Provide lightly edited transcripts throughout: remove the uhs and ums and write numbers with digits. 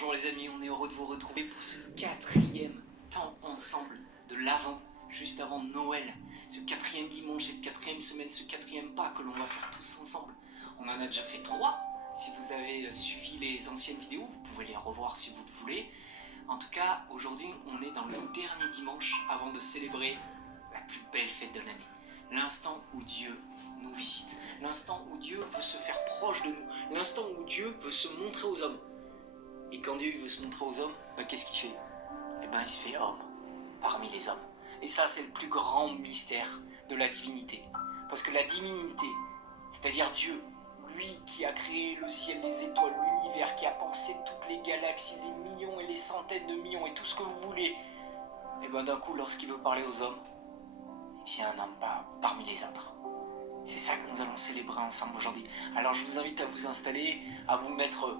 Bonjour les amis, on est heureux de vous retrouver pour ce quatrième temps ensemble de l'Avent, juste avant Noël. Ce quatrième dimanche, cette quatrième semaine, ce quatrième pas que l'on va faire tous ensemble. On en a déjà fait 3. Si vous avez suivi les anciennes vidéos, vous pouvez les revoir si vous le voulez. En tout cas, aujourd'hui, on est dans le dernier dimanche avant de célébrer la plus belle fête de l'année. L'instant où Dieu nous visite. L'instant où Dieu veut se faire proche de nous. L'instant où Dieu veut se montrer aux hommes. Et quand Dieu veut se montrer aux hommes, qu'est-ce qu'il fait? Il se fait homme parmi les hommes. Et ça, c'est le plus grand mystère de la divinité. Parce que la divinité, c'est-à-dire Dieu, lui qui a créé le ciel, les étoiles, l'univers, qui a pensé toutes les galaxies, les millions et les centaines de millions et tout ce que vous voulez, et d'un coup, lorsqu'il veut parler aux hommes, il dit un homme parmi les autres. C'est ça que nous allons célébrer ensemble aujourd'hui. Alors je vous invite à vous installer, à vous mettre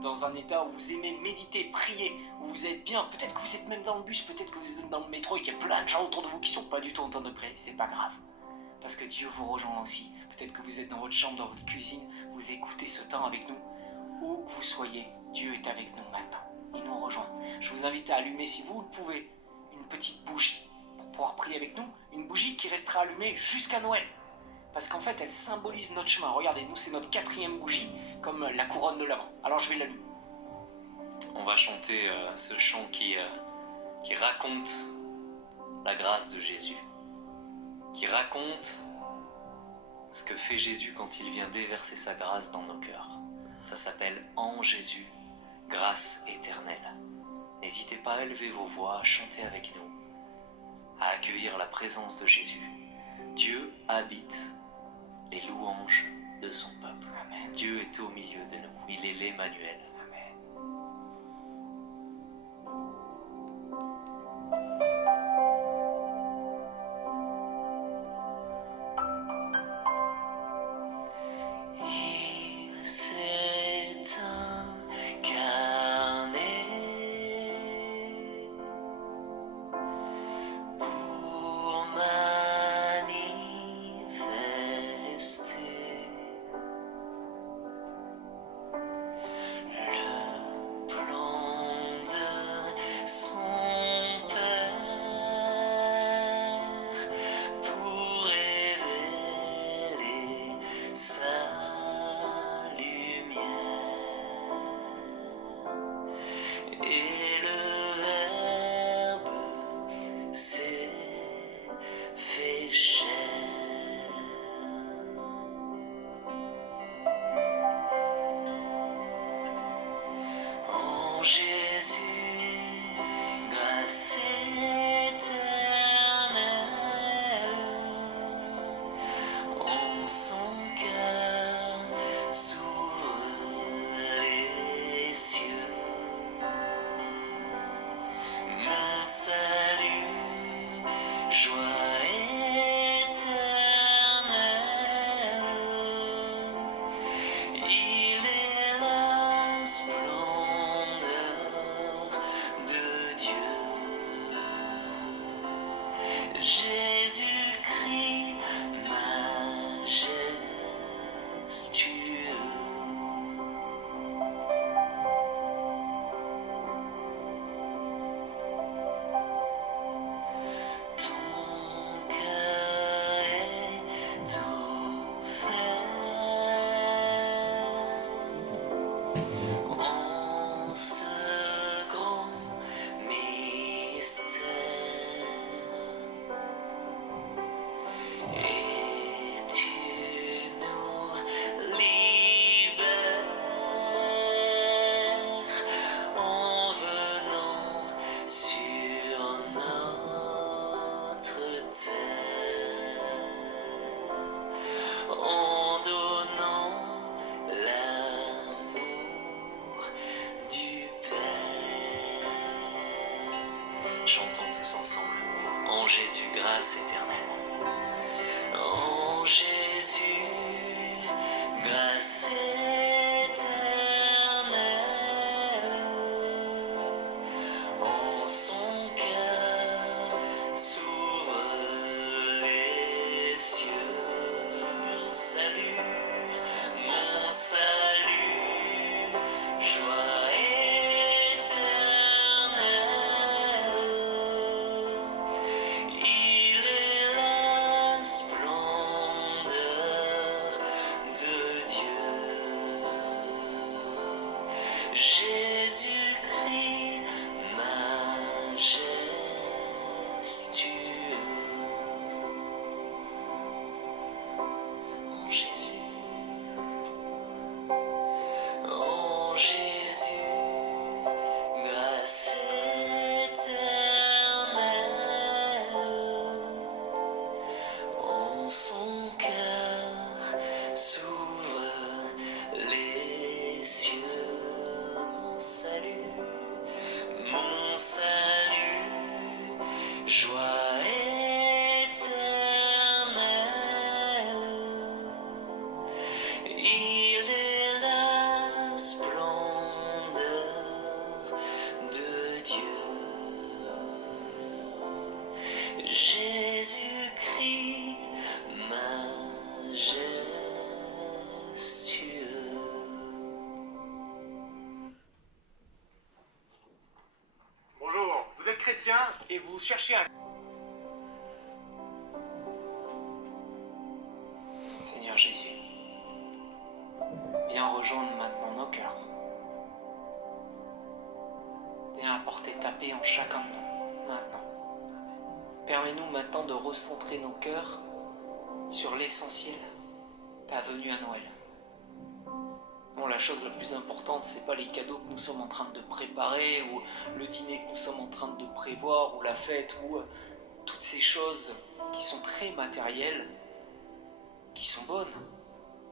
dans un état où vous aimez méditer, prier, où vous êtes bien. Peut-être que vous êtes même dans le bus, peut-être que vous êtes dans le métro et qu'il y a plein de gens autour de vous qui ne sont pas du tout en train de prier. C'est pas grave, parce que Dieu vous rejoint aussi. Peut-être que vous êtes dans votre chambre, dans votre cuisine, vous écoutez ce temps avec nous. Où que vous soyez, Dieu est avec nous maintenant. Il nous rejoint. Je vous invite à allumer, si vous le pouvez, une petite bougie pour pouvoir prier avec nous. Une bougie qui restera allumée jusqu'à Noël. Parce qu'en fait, elle symbolise notre chemin. Regardez, nous, c'est notre quatrième bougie, comme la couronne de l'Avent. Alors, je vais l'allumer. On va chanter ce chant qui raconte la grâce de Jésus, qui raconte ce que fait Jésus quand il vient déverser sa grâce dans nos cœurs. Ça s'appelle « En Jésus, grâce éternelle ». N'hésitez pas à élever vos voix, à chanter avec nous, à accueillir la présence de Jésus. Dieu habite les louanges de son peuple. Amen. Dieu est au milieu de nous. Il est l'Emmanuel. Amen. Il s'est incarné pour manifester le plan de son Père, pour révéler sa lumière. Et le Verbe s'est fait chair. En Jésus, grâce éternelle, en son cœur s'ouvrent les cieux. Mon salut, joie éternelle, il est la splendeur de Dieu. Jésus-Christ majestueux. Ton cœur est tout en ce grand mystère. Et tu nous libères en venant sur notre terre, en donnant l'amour du Père. Chantons tous ensemble. En Jésus, grâce éternelle. En Jésus, grâce éternelle, en son cœur s'ouvrent les cieux. Mon salut, joie éternelle. chrétien et vous cherchez un... Seigneur Jésus, viens rejoindre maintenant nos cœurs. Viens apporter ta paix en chacun de nous, maintenant. Permets-nous maintenant de recentrer nos cœurs sur l'essentiel, ta venue à Noël. Bon, la chose la plus importante, c'est pas les cadeaux que nous sommes en train de préparer, ou le dîner que nous sommes en train de prévoir, ou la fête, ou toutes ces choses qui sont très matérielles, qui sont bonnes,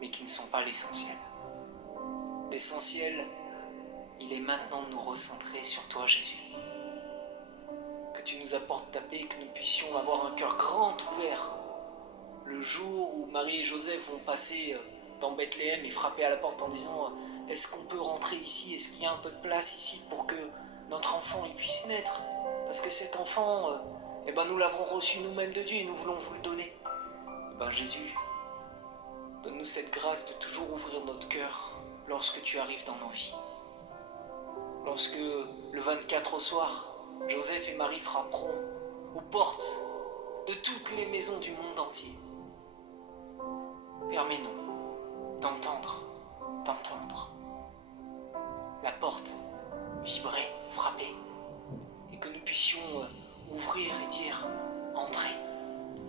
mais qui ne sont pas l'essentiel. L'essentiel, il est maintenant de nous recentrer sur toi, Jésus. Que tu nous apportes ta paix, que nous puissions avoir un cœur grand ouvert. Le jour où Marie et Joseph vont passer dans Bethléem et frapper à la porte en disant « Est-ce qu'on peut rentrer ici? Est-ce qu'il y a un peu de place ici pour que notre enfant il puisse naître? Parce que cet enfant, nous l'avons reçu nous-mêmes de Dieu et nous voulons vous le donner. » Jésus, donne-nous cette grâce de toujours ouvrir notre cœur lorsque tu arrives dans nos vies. Lorsque, le 24 au soir, Joseph et Marie frapperont aux portes de toutes les maisons du monde entier. Permets-nous d'entendre la porte vibrer, frapper, et que nous puissions ouvrir et dire « Entrez ».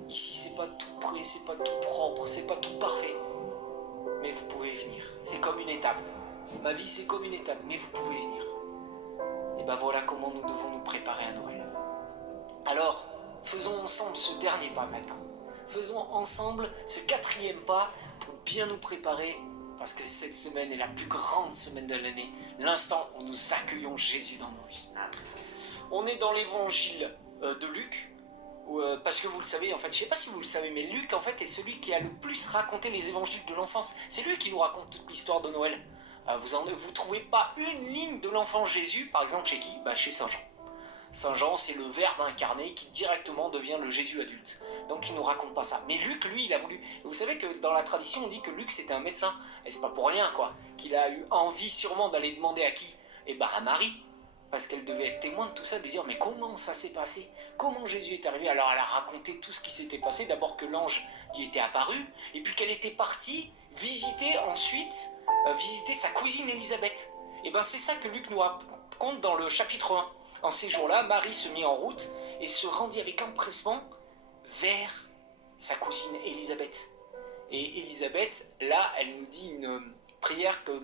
Ici, c'est pas tout prêt, c'est pas tout propre, c'est pas tout parfait, mais vous pouvez venir. C'est comme une étape. Ma vie, c'est comme une étape, mais vous pouvez venir. Et voilà comment nous devons nous préparer à Noël. Alors, faisons ensemble ce dernier pas maintenant. Faisons ensemble ce 4e pas pour bien nous préparer, parce que cette semaine est la plus grande semaine de l'année, l'instant où nous accueillons Jésus dans nos vies. On est dans l'évangile de Luc, parce que vous le savez, en fait, je ne sais pas si vous le savez, mais Luc, en fait, est celui qui a le plus raconté les évangiles de l'enfance. C'est lui qui nous raconte toute l'histoire de Noël. Vous ne trouvez pas une ligne de l'enfant Jésus, par exemple, chez qui? Chez Saint Jean. Saint Jean, c'est le Verbe incarné qui directement devient le Jésus adulte. Donc il ne nous raconte pas ça. Mais Luc, lui, il a voulu... Et vous savez que dans la tradition, on dit que Luc, c'était un médecin. Et c'est pas pour rien, quoi. Qu'il a eu envie sûrement d'aller demander à qui? À Marie. Parce qu'elle devait être témoin de tout ça, de lui dire, mais comment ça s'est passé? Comment Jésus est arrivé? Alors elle a raconté tout ce qui s'était passé. D'abord que l'ange lui était apparu, et puis qu'elle était partie visiter ensuite, visiter sa cousine Élisabeth. C'est ça que Luc nous raconte dans le chapitre 1. En ces jours-là, Marie se mit en route et se rendit avec empressement vers sa cousine Élisabeth. Et Élisabeth, là, elle nous dit une prière que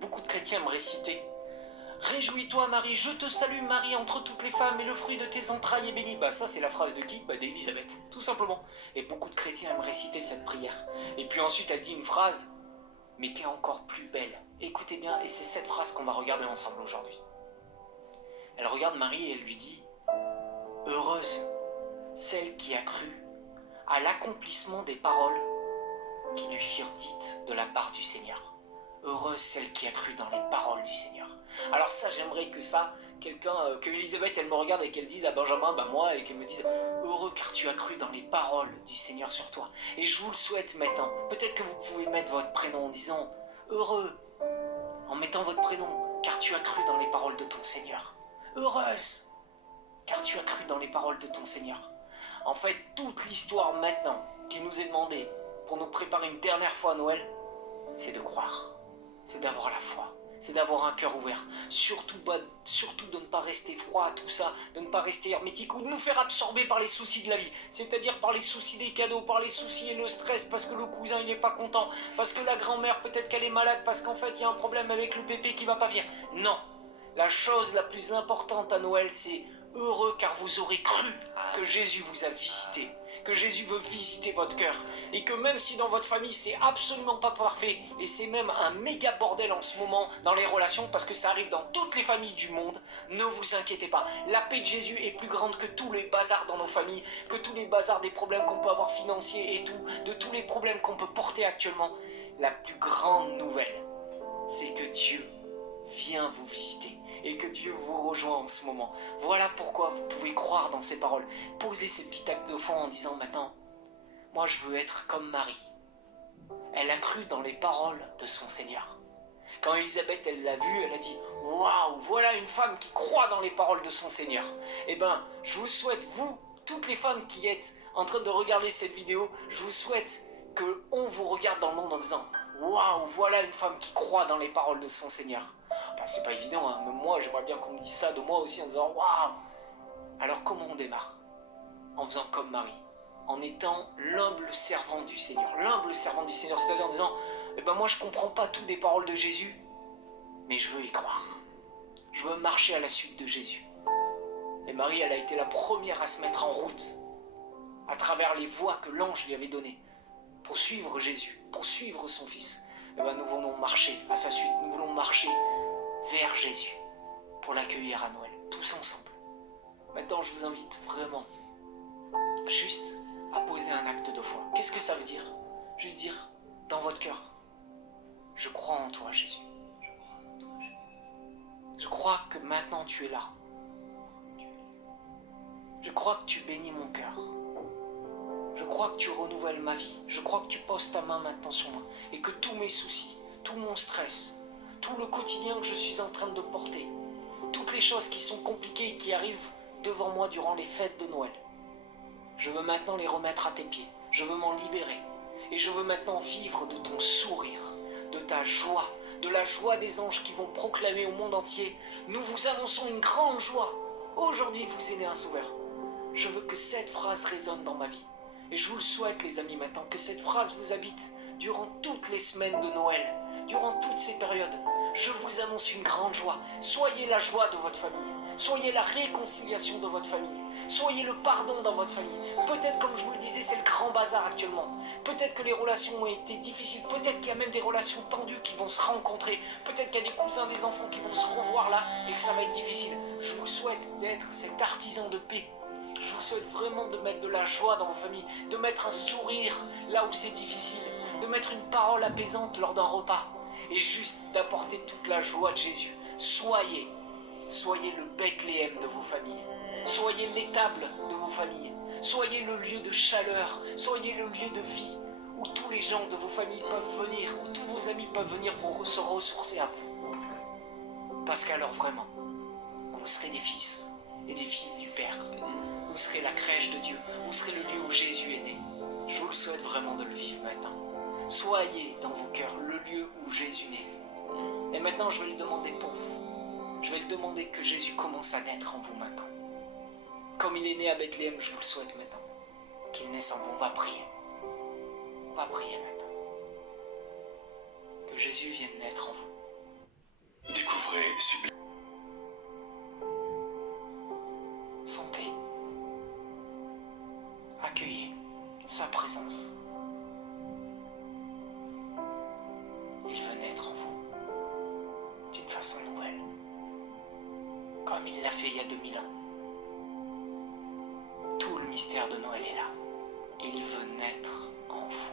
beaucoup de chrétiens aiment réciter. « Réjouis-toi Marie, je te salue Marie entre toutes les femmes et le fruit de tes entrailles est béni. » Ça c'est la phrase de qui? D'Élisabeth, tout simplement. Et beaucoup de chrétiens aiment réciter cette prière. Et puis ensuite elle dit une phrase, mais qui est encore plus belle. Écoutez bien, et c'est cette phrase qu'on va regarder ensemble aujourd'hui. Elle regarde Marie et elle lui dit « Heureuse celle qui a cru à l'accomplissement des paroles qui lui furent dites de la part du Seigneur. Heureuse celle qui a cru dans les paroles du Seigneur. » Alors ça, j'aimerais que ça, que Élisabeth, elle me regarde et qu'elle dise à Benjamin, moi, et qu'elle me dise « Heureux car tu as cru dans les paroles du Seigneur sur toi. » Et je vous le souhaite maintenant. Peut-être que vous pouvez mettre votre prénom en disant « Heureux » en mettant votre prénom, car tu as cru dans les paroles de ton Seigneur. Heureuse, car tu as cru dans les paroles de ton Seigneur. En fait, toute l'histoire maintenant qui nous est demandée pour nous préparer une dernière fois à Noël, c'est de croire, c'est d'avoir la foi, c'est d'avoir un cœur ouvert. Surtout de ne pas rester froid à tout ça, de ne pas rester hermétique ou de nous faire absorber par les soucis de la vie. C'est-à-dire par les soucis des cadeaux, par les soucis et le stress, parce que le cousin il n'est pas content, parce que la grand-mère peut-être qu'elle est malade, parce qu'en fait il y a un problème avec le pépé qui va pas bien. Non. La chose la plus importante à Noël, c'est heureux car vous aurez cru que Jésus vous a visité, que Jésus veut visiter votre cœur, et que même si dans votre famille c'est absolument pas parfait, et c'est même un méga bordel en ce moment dans les relations, parce que ça arrive dans toutes les familles du monde, ne vous inquiétez pas, la paix de Jésus est plus grande que tous les bazars dans nos familles, que tous les bazars des problèmes qu'on peut avoir financiers et tout, de tous les problèmes qu'on peut porter actuellement. La plus grande nouvelle, c'est que Dieu vient vous visiter et que Dieu vous rejoint en ce moment. Voilà pourquoi vous pouvez croire dans ces paroles. Posez ce petit acte de foi en disant maintenant, moi je veux être comme Marie. Elle a cru dans les paroles de son Seigneur. Quand Élisabeth, elle l'a vue, elle a dit « Waouh, voilà une femme qui croit dans les paroles de son Seigneur ». Eh bien, je vous souhaite, vous, toutes les femmes qui êtes en train de regarder cette vidéo, je vous souhaite qu'on vous regarde dans le monde en disant « Waouh, voilà une femme qui croit dans les paroles de son Seigneur ». Ben, c'est pas évident, hein. Même moi, j'aimerais bien qu'on me dise ça de moi aussi en disant « Waouh ». Alors comment on démarre? En faisant comme Marie, en étant l'humble servant du Seigneur. L'humble servant du Seigneur, c'est-à-dire en disant « Eh ben moi, je comprends pas toutes les paroles de Jésus, mais je veux y croire. Je veux marcher à la suite de Jésus. » Et Marie, elle a été la première à se mettre en route, à travers les voies que l'ange lui avait données, pour suivre Jésus, pour suivre son Fils. Et ben nous voulons marcher à sa suite, nous voulons marcher vers Jésus, pour l'accueillir à Noël, tous ensemble. Maintenant, je vous invite vraiment, juste à poser un acte de foi. Qu'est-ce que ça veut dire? Juste dire, dans votre cœur, je crois en toi, Jésus. Je crois que maintenant tu es là. Je crois que tu bénis mon cœur. Je crois que tu renouvelles ma vie. Je crois que tu poses ta main maintenant sur moi. Et que tous mes soucis, tout mon stress, tout le quotidien que je suis en train de porter, toutes les choses qui sont compliquées et qui arrivent devant moi durant les fêtes de Noël, je veux maintenant les remettre à tes pieds. Je veux m'en libérer. Et je veux maintenant vivre de ton sourire, de ta joie, de la joie des anges qui vont proclamer au monde entier « Nous vous annonçons une grande joie. Aujourd'hui vous est né un sauveur. » Je veux que cette phrase résonne dans ma vie. Et je vous le souhaite, les amis, maintenant, que cette phrase vous habite durant toutes les semaines de Noël, durant toutes ces périodes. Je vous annonce une grande joie. Soyez la joie de votre famille. Soyez la réconciliation de votre famille. Soyez le pardon dans votre famille. Peut-être, comme je vous le disais, c'est le grand bazar actuellement. Peut-être que les relations ont été difficiles. Peut-être qu'il y a même des relations tendues qui vont se rencontrer. Peut-être qu'il y a des cousins, des enfants qui vont se revoir là et que ça va être difficile. Je vous souhaite d'être cet artisan de paix. Je vous souhaite vraiment de mettre de la joie dans vos familles, de mettre un sourire là où c'est difficile, de mettre une parole apaisante lors d'un repas, et juste d'apporter toute la joie de Jésus. Soyez le Bethléem de vos familles, soyez l'étable de vos familles, soyez le lieu de chaleur, soyez le lieu de vie, où tous les gens de vos familles peuvent venir, où tous vos amis peuvent venir se ressourcer à vous. Parce qu'alors vraiment, vous serez des fils et des filles du Père. Vous serez la crèche de Dieu, vous serez le lieu où Jésus est né. Je vous le souhaite vraiment de le vivre maintenant. Soyez dans vos cœurs le lieu où Jésus naît. Et maintenant, je vais le demander pour vous. Je vais le demander que Jésus commence à naître en vous maintenant. Comme il est né à Bethléem, je vous le souhaite maintenant. Qu'il naisse en vous. On va prier. On va prier maintenant. Que Jésus vienne naître en vous. Découvrez Sublime. Sentez. Accueillez sa présence. Il veut naître en vous d'une façon nouvelle, comme il l'a fait il y a 2000 ans. Tout le mystère de Noël est là. Il veut naître en vous.